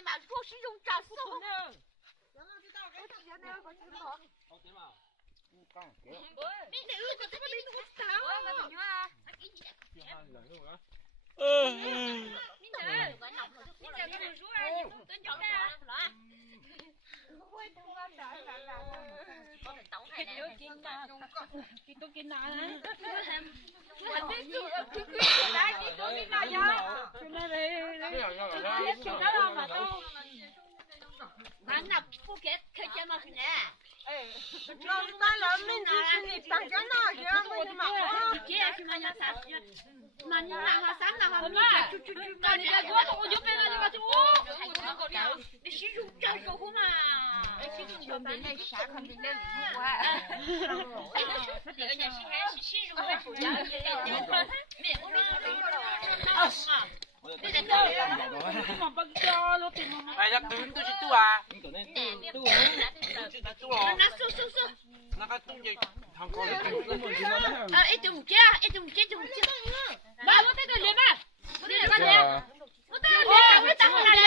的嘛，我是用炸死我。俺那不给开见嘛是呢？老是大人们就是你当家那些我的妈！这是嘛要啥事？嘛你拿下三拿下米，那你别做，我就被那地方就我，你是肉炸肉乎嘛？就没那啥，可没那礼物啊！这个呢是还是新肉的不一样，没我们哎呀，蹲都是蹲啊！你蹲那蹲那蹲哦。那收。那个蹲就堂口的蹲。一点五斤，妈，我在这里嘛，我在这里，我在这里，我打好了嘞，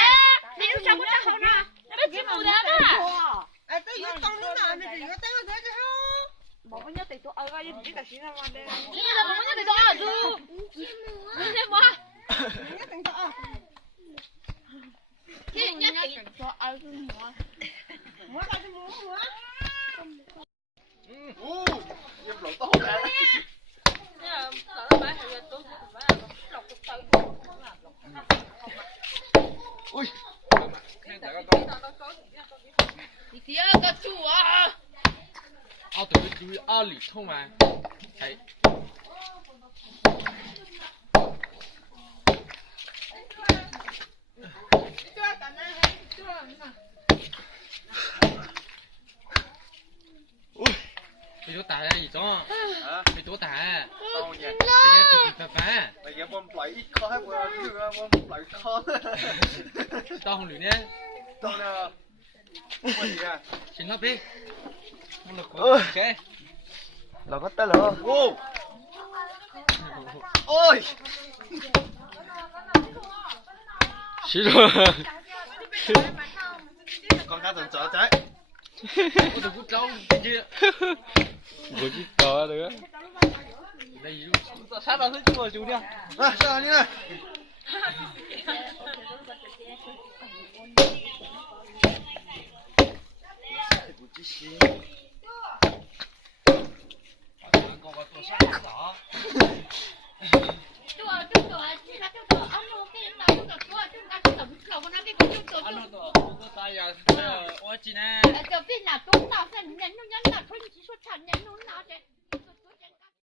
你有啥我打好了，没进步的嘛。哎，这有当的哪呢？这个等下才好。冇乜一定都嗌翻啲唔知特先啦嘛咧。你那我那个多少度？你么？一定得啊！你定说二十么？我还是摸。哦，要落到嚟。喂，聽大家講。你第二个猪啊！我對佢注意阿列通嘛，係。喂，你多大啊？二總？啊？你多大啊？當然。你而家白。你而家我嚟開我呢個我嚟開。當紅鸞呢？當啦。乜嘢啊？前嗰邊。我落過。嘅。落個得啦。哇！哎！是咗。講家陣仔仔。我都不找你去。我去找啊这个。那一路3把岁就我兄弟。来，上来你来。不知心。哥哥做啥子啊？我今天。就变那东道，那人家那村子说唱人弄那的。